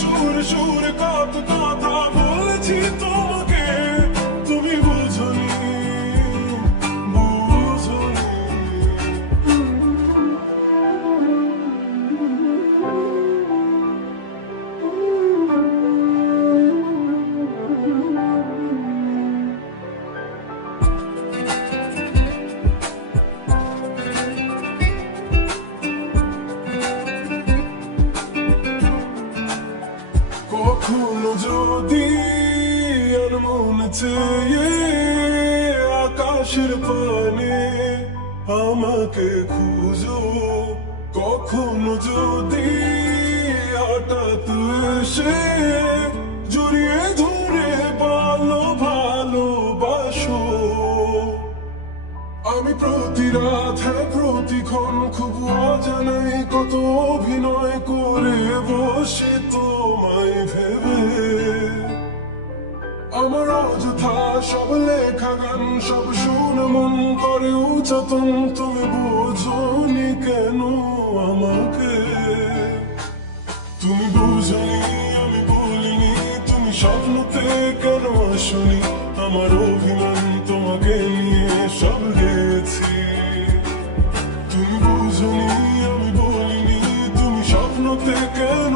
সুর সুর কত কথা বলেছি তোমাকে, তুমি বুঝনি বুঝনি। কখনো যদি আর মন চেয়ে আকাশের পানে আমাকে খুঁজো, কখনো যদি হঠাৎ এসে জড়িয়ে ধরে ভালোবাসো, আমি প্রতি রাত প্রতিক্ষণ খুব অজানাই কত অভিনয় করে বসে তোমায় ভেবে। আমার অযথা সব লেখা গান সব শুনে মন করে উচ্চতন, তুমি বোঝনি কেন আমাকে, তুমি বুঝনি আমি বলিনি, তুমি স্বপ্নতে কেন আসনি, আমার অভিমান তোমাকে নিয়ে সব গেছি। তুমি বুঝনি আমি বলিনি, তুমি স্বপ্নতে কেন